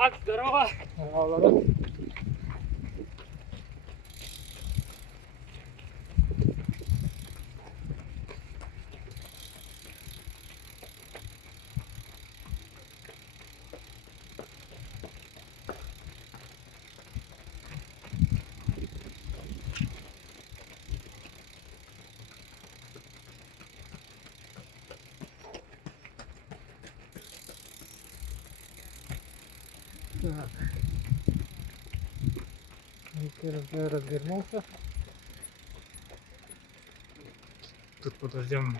Так, здорово. Здорово. Так. Развернулся. Тут подождем.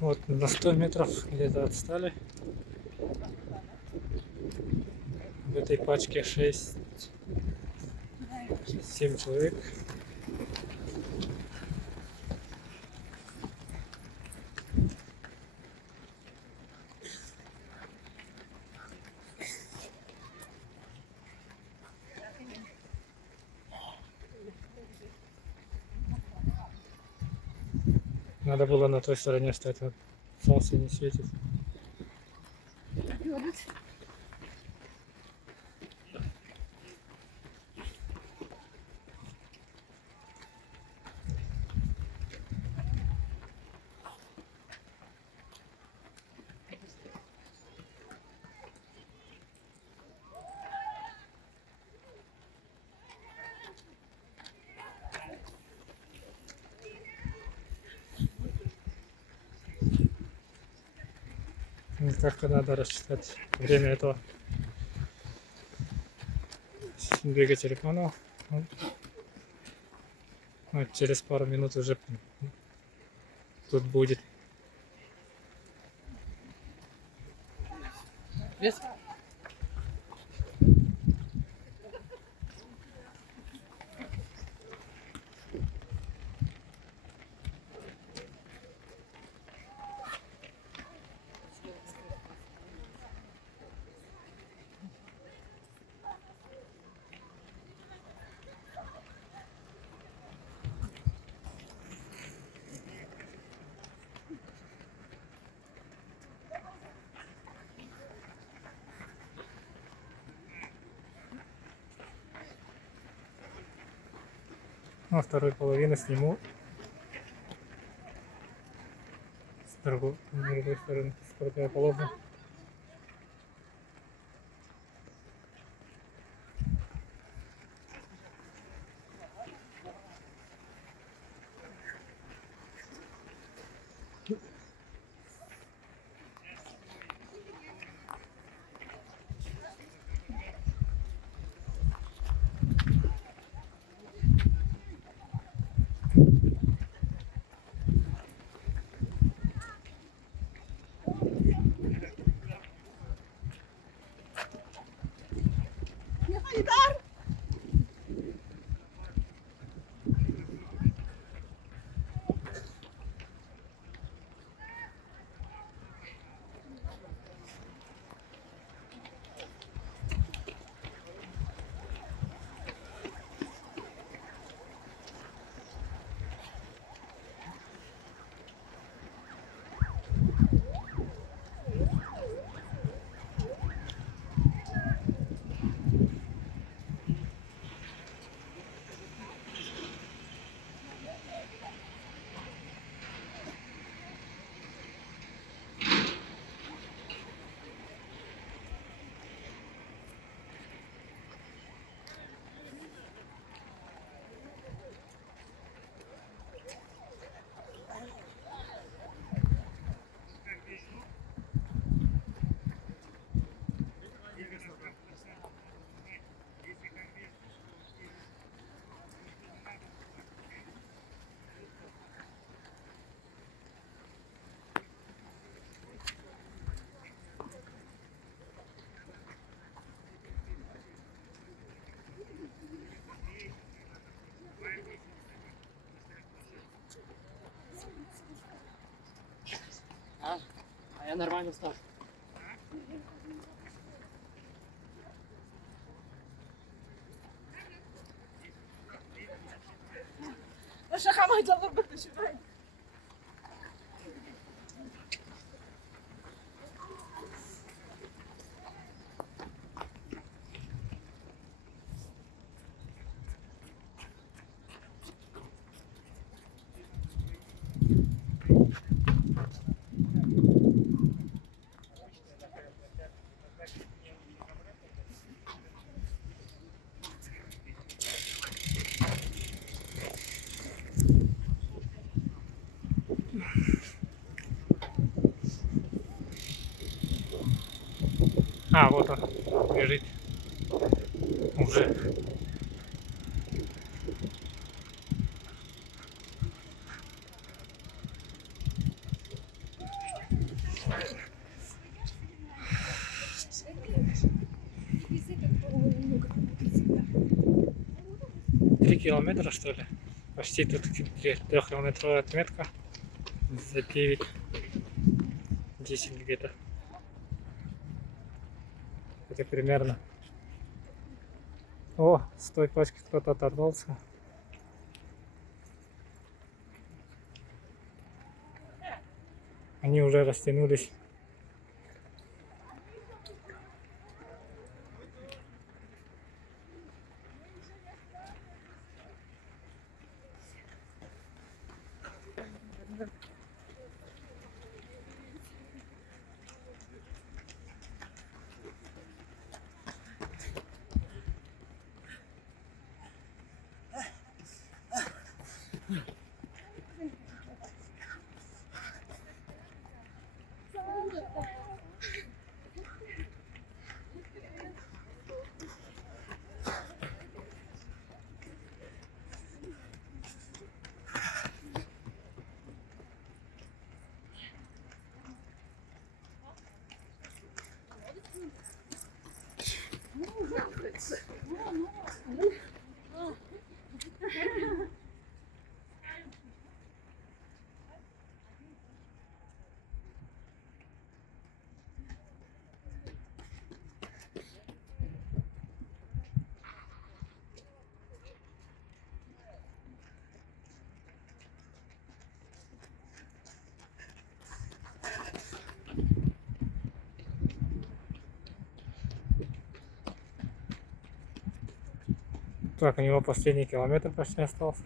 Вот на 100 метров где-то отстали. В этой пачке 6-7 человек. Надо было на той стороне стать, вот солнце не светит. Как-то надо рассчитать время этого. Двигатель рекламу. Вот через пару минут уже тут будет. Без. Ну, вторую половину сниму с другой стороны, с противоположной. А я нормально став. Шаха майда зробити сюди. А, вот он лежит уже. Три километра, что ли? Почти тут 3-километровая отметка. За 9-10 где-то. Это примерно. О, с той точки кто-то оторвался. Они уже растянулись. рухається. Так, у него последний километр почти остался.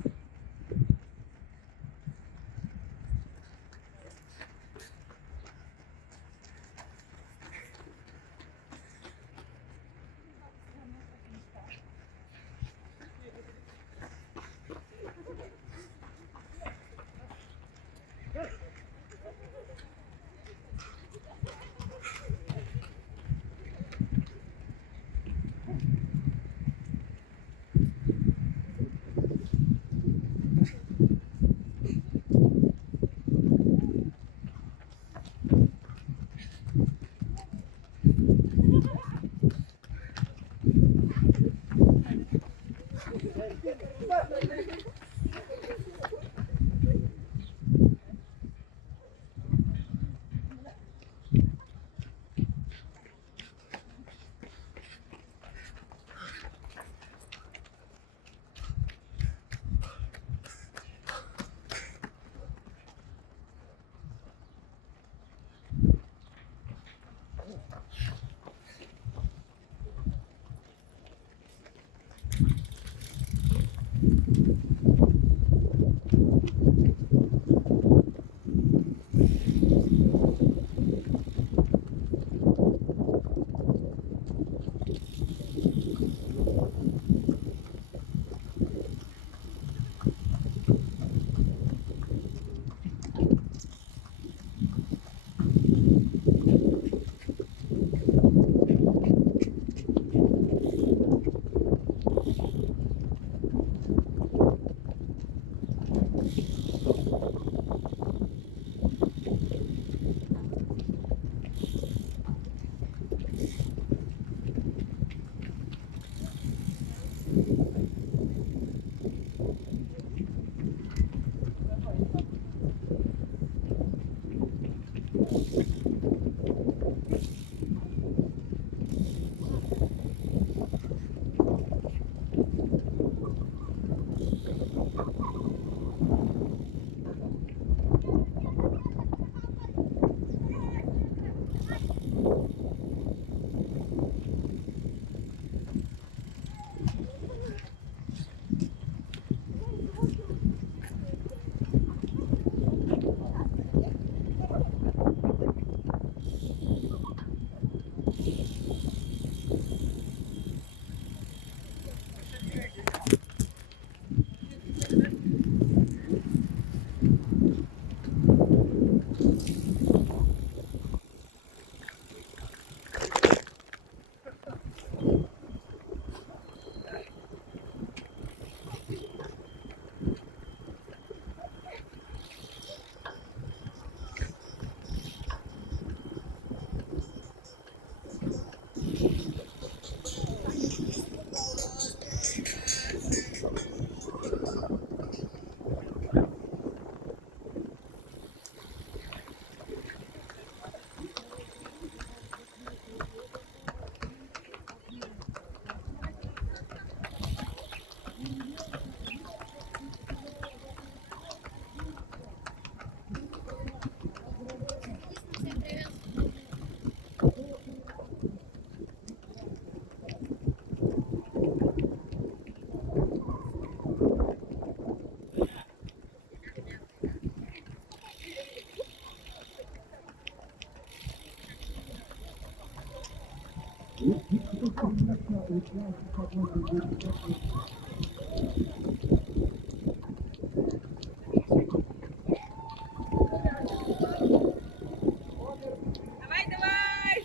Давай, давай!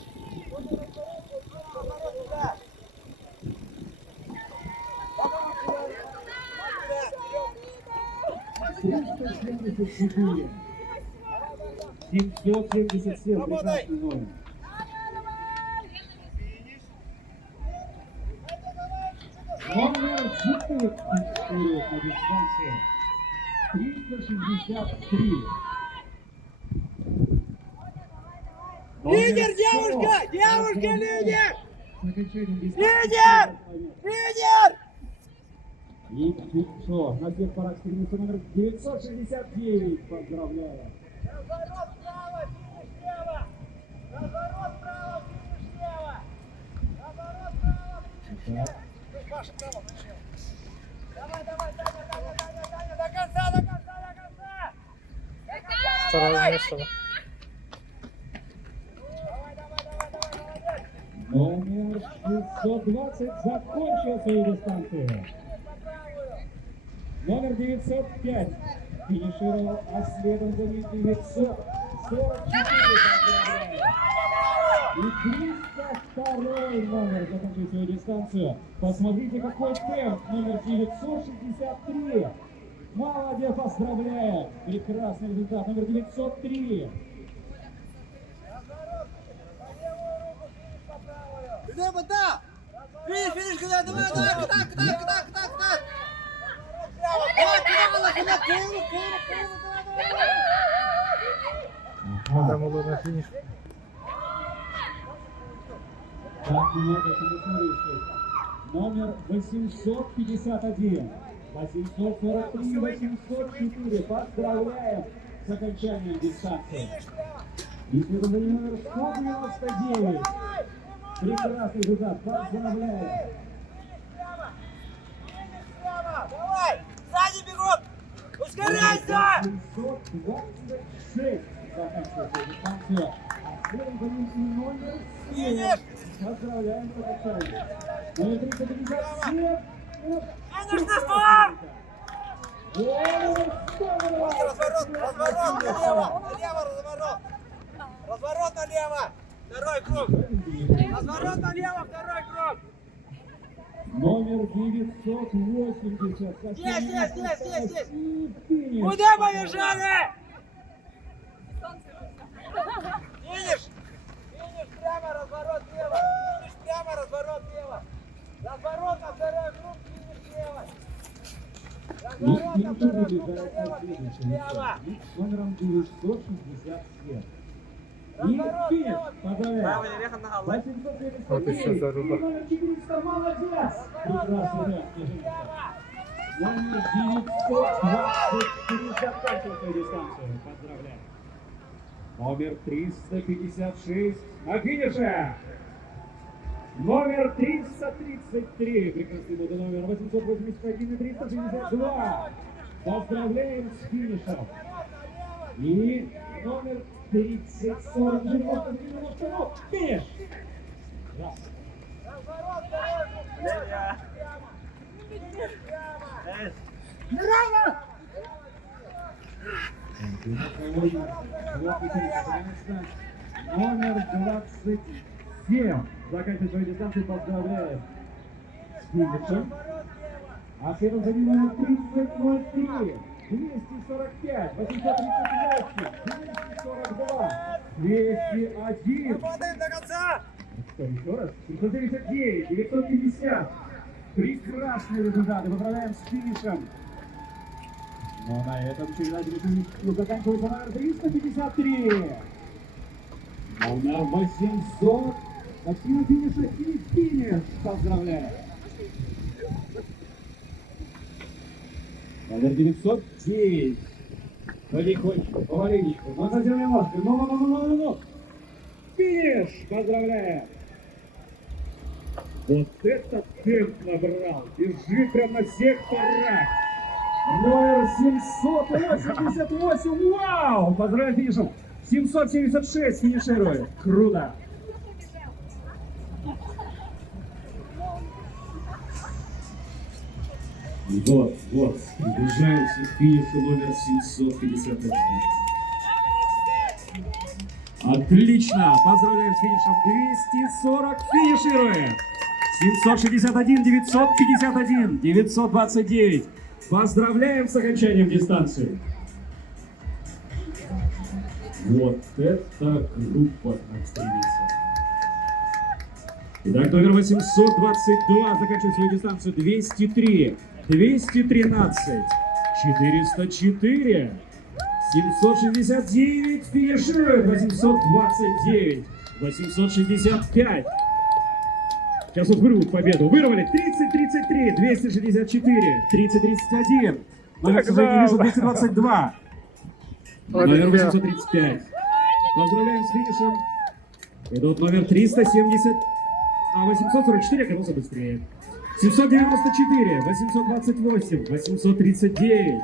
777, прекрасный номер. Номер 9 финиширует на дистанции 363. Лидер, девушка! Девушка, лидер! Лидер! Лидер! И Кипчо на всех парах стремится номер 969. Поздравляю. Разворот справа, финиш слева! Разворот справа, финиш слева! Разворот справа, финиш слева! Паша, право, начнем. Давай, Таня, до конца, до конца, до конца! Второе место. Номер 620 закончил свою дистанцию. Номер 905 финишировал, а следом за ним 944. И 302 номер закончил свою дистанцию. Посмотрите, какой темп. Номер 963. Молодец, поздравляю. Прекрасный результат. Номер 903. Лево, да! Финиш, давай, так! Надо было на финиш. Так много финиширующих. Номер 851. 843, 804. Поздравляем с окончанием дистанции. И следом за ним номер 199. Прекрасный результат. Поздравляем. Давай! Сзади бегут! Ускоряйся! 726 заканчивает свою дистанцию. А следом за ним и номер 7. Поздравляем с окончанием. Номер 357. Финиш на старт! Разворот Налево разворот! Разворот налево! Второй круг! Разворот налево, второй круг! Номер 980. Здесь! Финиш. Куда побежали? Финиш! Финиш прямо, разворот лево! Финиш прямо, разворот лево! Разворот на второй круг, финиш лево! Разворот на второй круг, налево, финиш лево! Номером 967. И Разворот финиш. лево, Поздравляю. 879. Вот еще заруба. И номер 400. Молодец. Прекрасно. Номер 923 закончил свою дистанцию. Поздравляю. Номер 356 на финише. Номер 333. Прекрасный был номер 881 и 362. Поздравляем с финишем. И номер 30-40 90 финиш. Раз. Разворот, второй круг, финиш прямо! Номер 27. Заканчивает свою дистанцию, поздравляем с финишем. А следом за ним номер 3003. 245, 838, 242, 201. Работаем до конца! Что, еще раз? 779, 950. Прекрасные результаты. Поздравляем с финишем. Но на этом череда заканчивается номер 353. Номер 800. Достигнут финиша и финиш. Поздравляем. Номер 909. Потихонечку, помаленечку. Но затем немножко. Ну. Финиш. Поздравляем. Вот это темп набрал. Бежит прям на всех парах. Номер 788. Вау! Поздравляем с финишем. 776 финиширует. Круто. Вот. Приближаемся к финишу номер 758. Отлично. Поздравляем с финишем. 240 финиширует. 761, 951, 929. Поздравляем с окончанием дистанции. Вот это группа так стремится. Итак, номер 822 заканчивает свою дистанцию. 203, 213, 404, 769 финиширует. 829, 865. Сейчас вот вырвут победу. Вырвали 30-33, 264, 30-31. Номер, к сожалению, не вижу, 222. Номер 835. Поздравляем с финишем. Идут номер 370. А 844 оказался быстрее. 794, 828, 839,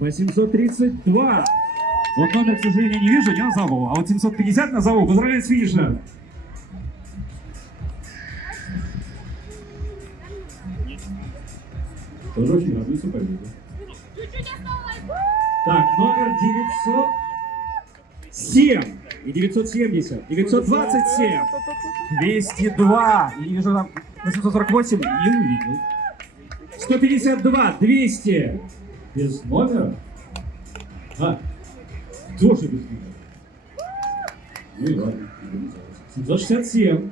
832. Вот номер, к сожалению, не вижу, не назову. А вот 750 назову. Поздравляем с финишем. Тоже очень радуется победе. Так, номер 907 и 970, 927, 202, и вижу там 848, не увидел. 152, 200, без номера. А, тоже без номера. Ну и ладно. 767,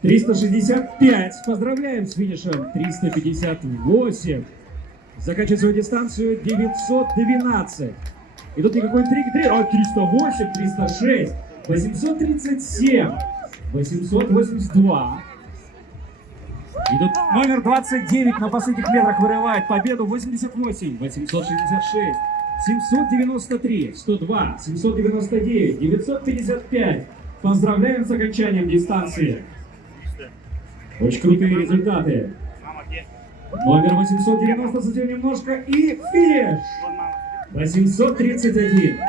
365, поздравляем с финишем. 358, заканчивает свою дистанцию. 912. И тут никакой интриги. 308, 306, 837, 882. И тут номер 29 на последних метрах вырывает победу. 88, 866, 793, 102, 799, 955. Поздравляем с окончанием дистанции. Очень крутые результаты. Номер 890 затем немножко и финиш. 831,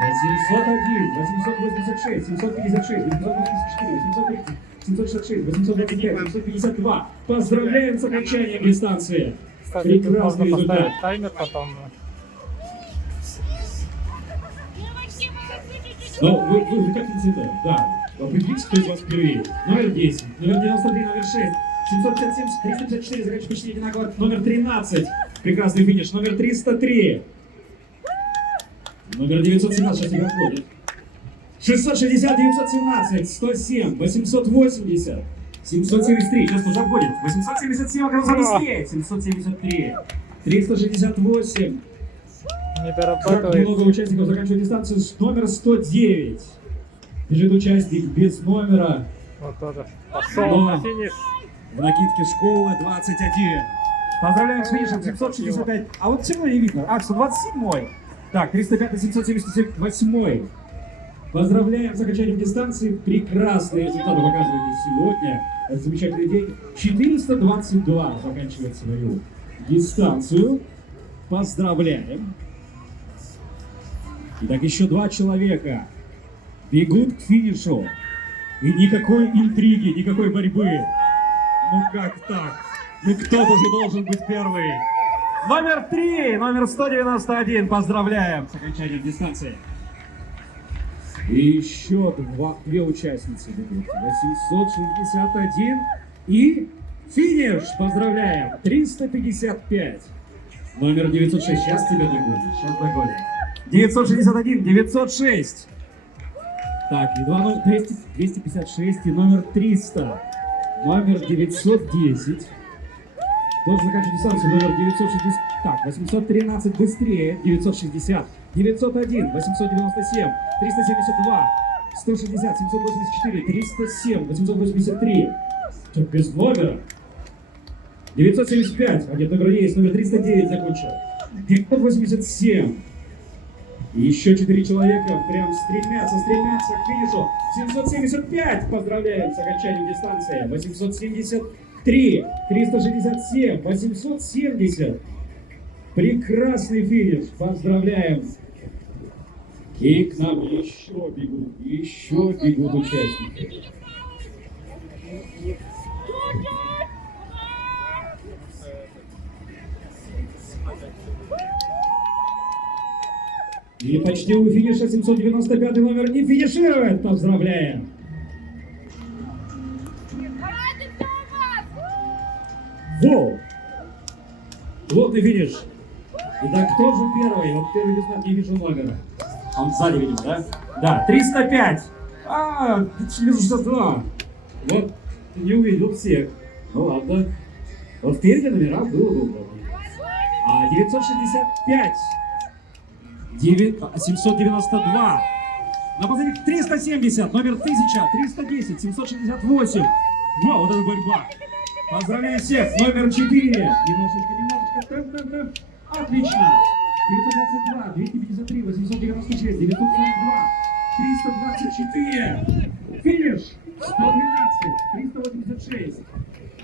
801, 886, 756, 884, 830, 766, 825, 852. Поздравляем с окончанием дистанции. Кстати, тут можно Прекрасный результат. поставить таймер потом. Ну, вы как инцидент, да. Определитесь, кто из вас впервые. Номер 10, номер 93, номер 6, 757, 354, заканчивает почти одинаково. Номер 13, прекрасный финиш. Номер 303. Номер 917, сейчас не проходит. 660, 917, 107, 880, 773, сейчас уже обходит. 877 оказался быстрее, 773, 368. Не Как дорабатывает. много участников заканчивают дистанцию. Номер 109. Бежит участник без номера. Вот тоже. Пошел на финиш. В накидке школы 21. Поздравляем с финишем. 765. А вот все равно не видно. А, 127. Так, 305, 778. Поздравляем с окончанием дистанции. Прекрасные результаты показываете сегодня. Это замечательный день. 422 заканчивает свою дистанцию. Поздравляем. Итак, еще два человека бегут к финишу. И никакой интриги, никакой борьбы. Ну как так? Ну кто-то же должен быть первый. Номер 3, номер 191. Поздравляем с окончанием дистанции. И еще две участницы бегут. 861 и финиш. Поздравляем. 355. Номер 906. Сейчас тебя догонят. Сейчас догонят. 961, 906. Так, и 256 и номер 300. Номер 910. Тоже заканчивает дистанцию. Номер 960. Так, 813 быстрее. 960. 901, 897, 372, 160, 784, 307, 883. Что, без номера? 975. А нет, номер есть. Номер 309 закончил. 987. И еще 4 человека прям стремятся к финишу. 775. Поздравляем с окончанием дистанции. 873, 367, 870. Прекрасный финиш. Поздравляем. И к нам еще бегут участники. И почти у финиша 795 номер не финиширует. Поздравляем. Воу! Вот и финиш. Итак, кто же первый? Вот первый без номера, не вижу номера. Он сзади, видимо, да? Да, 305. 462. Вот Ты не увидел всех. Ну ладно. Вот впереди номера было бы удобно. 965. 792. На позади 370. Номер 1000. 310. 768. Во, вот это борьба. Поздравляю всех. Номер 4. Немножечко. Темп. Отлично. 922. 253. 896. 942. 324. Финиш. 112. 386.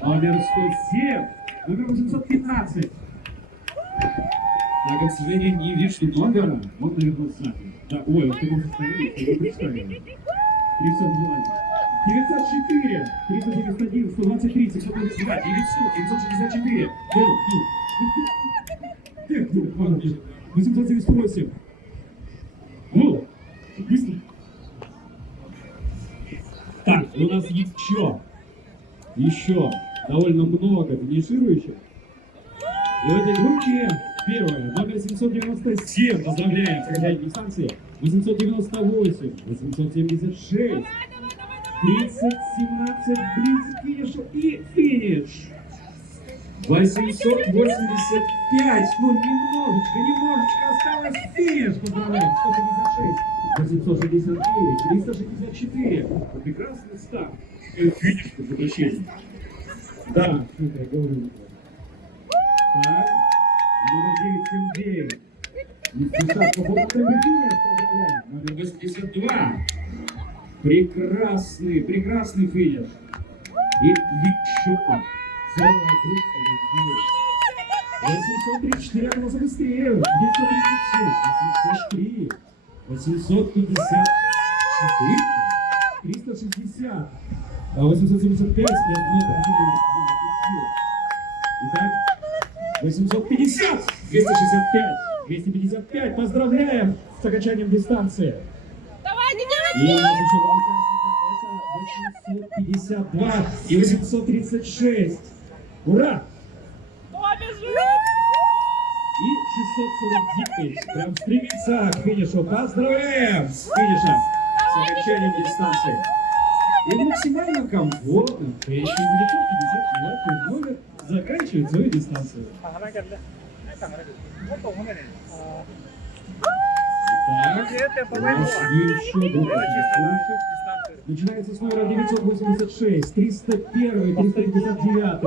Номер 107. Номер 815. Так, к сожалению, не вижу номера. Он, наверное, сзади. Да, ой, он в таком состоянии, что его представили. 302. 904. 391. 123. 722. 900. 964. Ну. 898. Ну. Быстро. Так, у нас еще довольно много финиширующих. И в этой группе первое, номер 797, поздравляем, сохраняем дистанции, 898, 876, 3017, близ к финишу и финиш. 885, ну немножечко осталось, финиш, поздравляем, 156, 869, 364, прекрасный старт, финиш, прошу прощения. Да, я говорю. Так, номер 979. Не спеша, по поводу финиш, поздравляем. Номер 82. Прекрасный финиш. И еще целая группа людей. 834, оказался быстрее. 937, 803, 854, 360, 875, Итак, 850, 265, 255. Поздравляем с окончанием дистанции. И у нас еще два участника. Это 852 и 836. Ура! И 649 прям стремится к финишу. Поздравляем с финишем, с окончанием дистанции. И максимально комфортно. Еще 950 номер заканчивает свою дистанцию. Так, у нас еще группа финиширующих. Начинается с номера 986, 301, 359.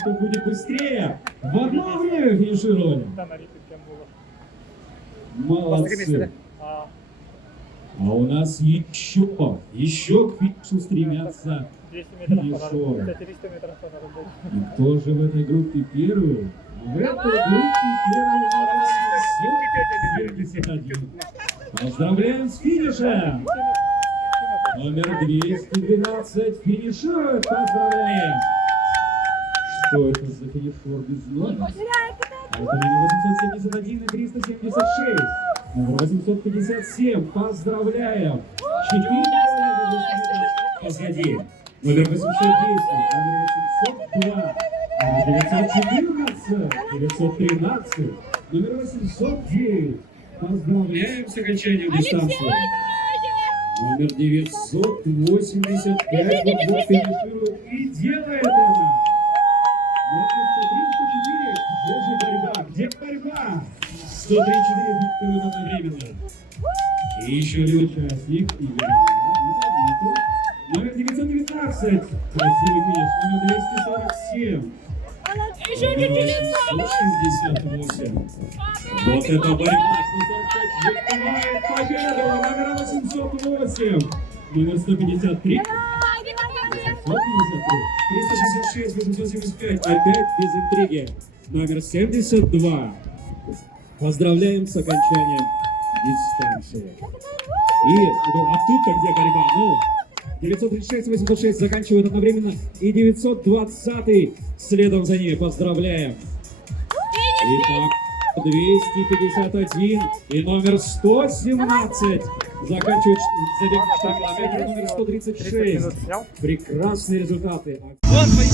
Кто будет быстрее? В одно время финишировали. Молодцы. А у нас еще к финишу стремятся финишеры. И кто же в этой группе первый? В этой группе первый номер 771. Поздравляем с финишем! Номер 212 финиширует. Поздравляем! Что это за финишер без номера? Это номер 871 и 376. Номер 857. Поздравляем! 4 позади. Номер 810, номер 802, номер 914, 913, номер 809. Поздравляем с окончанием дистанции. Номер 985 вот финиширует и делает это. Номер 134, где же борьба? Где борьба? 134 финирует одновременно. И еще один участник. Номер 919. Красивый финиш. Номер 247. Номер 168. Вот это борьба. 145 выбивает победу. Номер 808. Номер 153. 366, 875. Опять без интриги. Номер 72. Поздравляем с окончанием дистанции. И а тут-то где борьба? Ну, 936, 806 заканчивают одновременно. И 920 следом за ними. Поздравляем. Итак, 251 и номер 117 заканчивают забег 4 километра. Номер 136. Прекрасные результаты. Вот твои